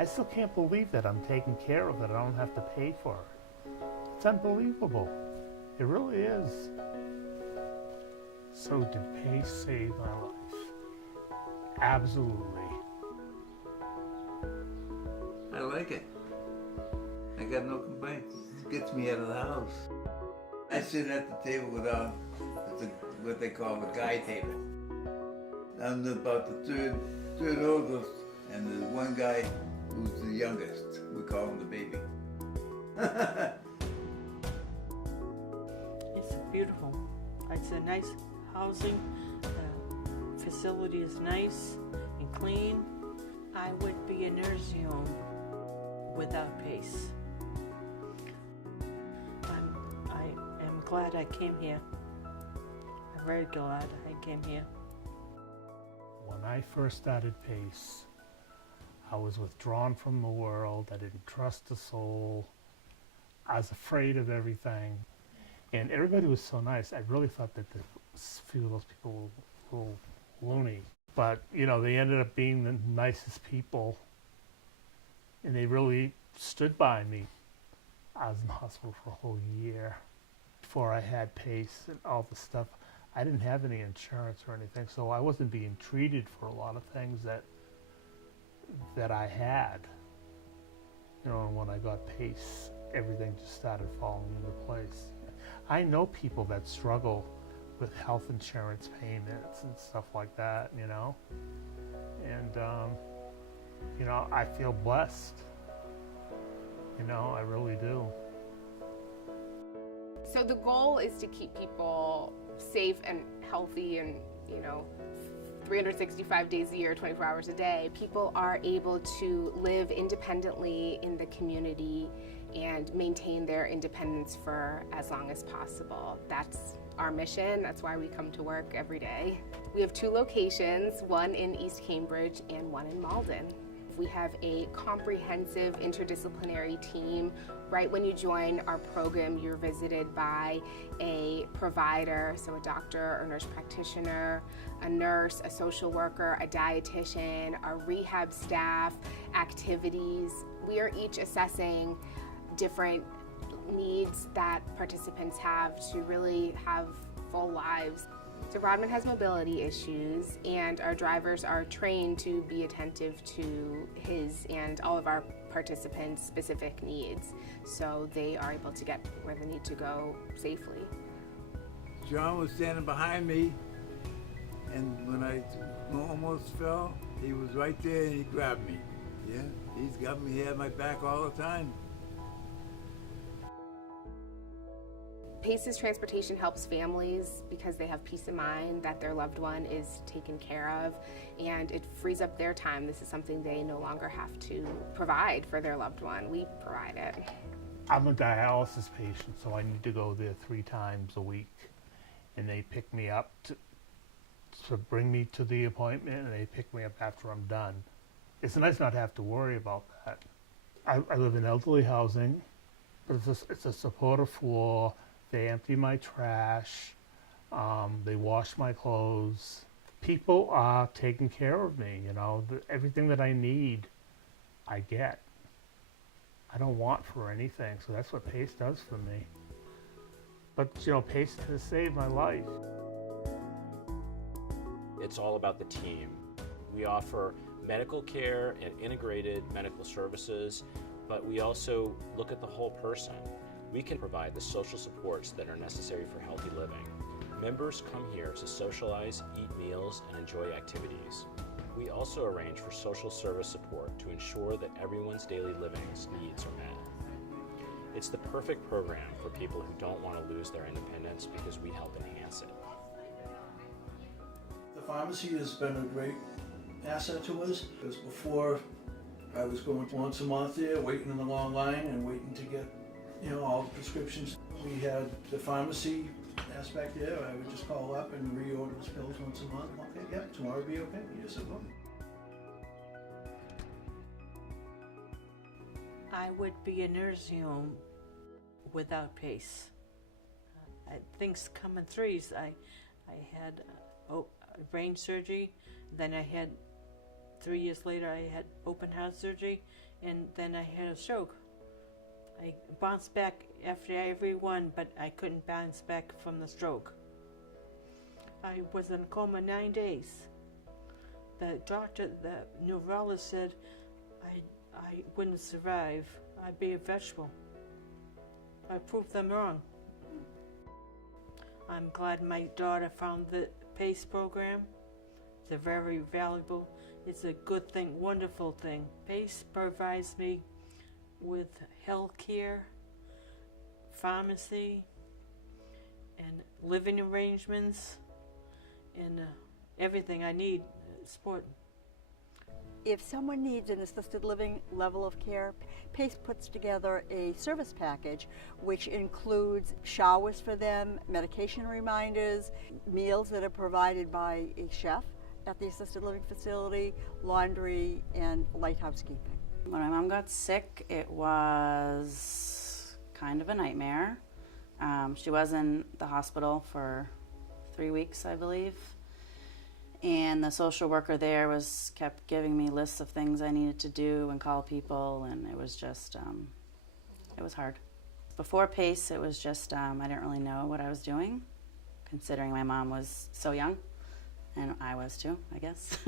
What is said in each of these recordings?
I still can't believe that I'm taken care of, that I don't have to pay for it. It's unbelievable. It really is. So did PACE save my life? Absolutely. I like it. I got no complaints. It gets me out of the house. I sit at the table with what they call the guy table. I'm about the third oldest, and there's one guy who's the youngest. We call him the baby. It's beautiful. It's a nice housing. The facility is nice and clean. I would be a nursing home without PACE. I am glad I came here. I'm very glad I came here. When I first started PACE, I was withdrawn from the world. I didn't trust a soul. I was afraid of everything. And everybody was so nice. I really thought that a few of those people were a little loony. But, you know, they ended up being the nicest people. And they really stood by me. I was in the hospital for a whole year. Before I had PACE and all the stuff, I didn't have any insurance or anything, so I wasn't being treated for a lot of things that I had. You know, and when I got PACE, everything just started falling into place. I know people that struggle with health insurance payments and stuff like that, you know. And, you know, I feel blessed. You know, I really do. So the goal is to keep people safe and healthy and, you know, 365 days a year, 24 hours a day. People are able to live independently in the community and maintain their independence for as long as possible. That's our mission. That's why we come to work every day. We have 2 locations, one in East Cambridge and one in Malden. We have a comprehensive interdisciplinary team. Right when you join our program, you're visited by a provider, so a doctor or nurse practitioner, a nurse, a social worker, a dietitian, our rehab staff, activities. We are each assessing different needs that participants have to really have full lives. So Rodman has mobility issues, and our drivers are trained to be attentive to his and all of our participants' specific needs, so they are able to get where they need to go safely. John was standing behind me, and when I almost fell, he was right there and he grabbed me. Yeah, he's got me, he had my back all the time. PACE's transportation helps families because they have peace of mind that their loved one is taken care of, and it frees up their time. This is something they no longer have to provide for their loved one. We provide it. I'm a dialysis patient, so I need to go there 3 times a week. And they pick me up to bring me to the appointment, and they pick me up after I'm done. It's nice not to have to worry about that. I live in elderly housing, but it's a supportive floor. They empty my trash. They wash my clothes. People are taking care of me, you know. Everything that I need, I get. I don't want for anything, so that's what PACE does for me. But, you know, PACE has saved my life. It's all about the team. We offer medical care and integrated medical services, but we also look at the whole person. We can provide the social supports that are necessary for healthy living. Members come here to socialize, eat meals, and enjoy activities. We also arrange for social service support to ensure that everyone's daily living needs are met. It's the perfect program for people who don't want to lose their independence because we help enhance it. The pharmacy has been a great asset to us, because before I was going once a month there, waiting in the long line and waiting to get, you know, all the prescriptions. We had the pharmacy aspect there. I would just call up and reorder those pills once a month. Okay, yep, tomorrow will be okay. Yes, it will. I would be a nursing home without PACE. Things come in threes. I had brain surgery, then I had 3 years later I had open heart surgery, and then I had a stroke. I bounced back after every one, but I couldn't bounce back from the stroke. I was in a coma 9 days. The doctor, the neurologist said I wouldn't survive. I'd be a vegetable. I proved them wrong. I'm glad my daughter found the PACE program. It's a very valuable, it's a good thing, wonderful thing. PACE provides me with health care, pharmacy, and living arrangements, and everything I need, support. If someone needs an assisted living level of care, PACE puts together a service package which includes showers for them, medication reminders, meals that are provided by a chef at the assisted living facility, laundry, and light housekeeping. When my mom got sick, it was kind of a nightmare. She was in the hospital for 3 weeks, I believe. And the social worker there kept giving me lists of things I needed to do and call people, and it was just, it was hard. Before PACE, it was just, I didn't really know what I was doing, considering my mom was so young, and I was too, I guess.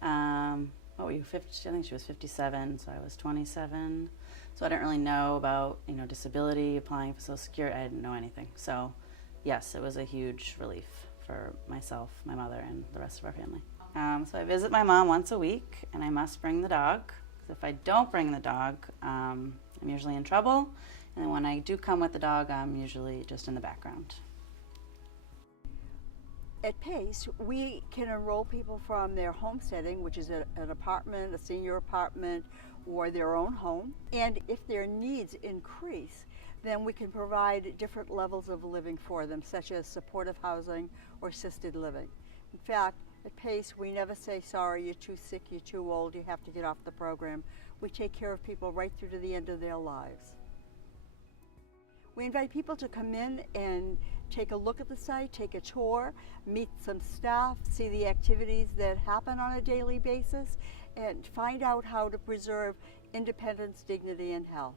What were you, 50? I think she was 57, so I was 27. So I didn't really know about, disability, applying for Social Security. I didn't know anything. So yes, it was a huge relief for myself, my mother, and the rest of our family. So I visit my mom once a week, and I must bring the dog. 'Cause if I don't bring the dog, I'm usually in trouble. And then when I do come with the dog, I'm usually just in the background. At PACE, we can enroll people from their home setting, which is an apartment, a senior apartment, or their own home. And if their needs increase, then we can provide different levels of living for them, such as supportive housing or assisted living. In fact, at PACE, we never say, sorry, you're too sick, you're too old, you have to get off the program. We take care of people right through to the end of their lives. We invite people to come in and take a look at the site, take a tour, meet some staff, see the activities that happen on a daily basis, and find out how to preserve independence, dignity, and health.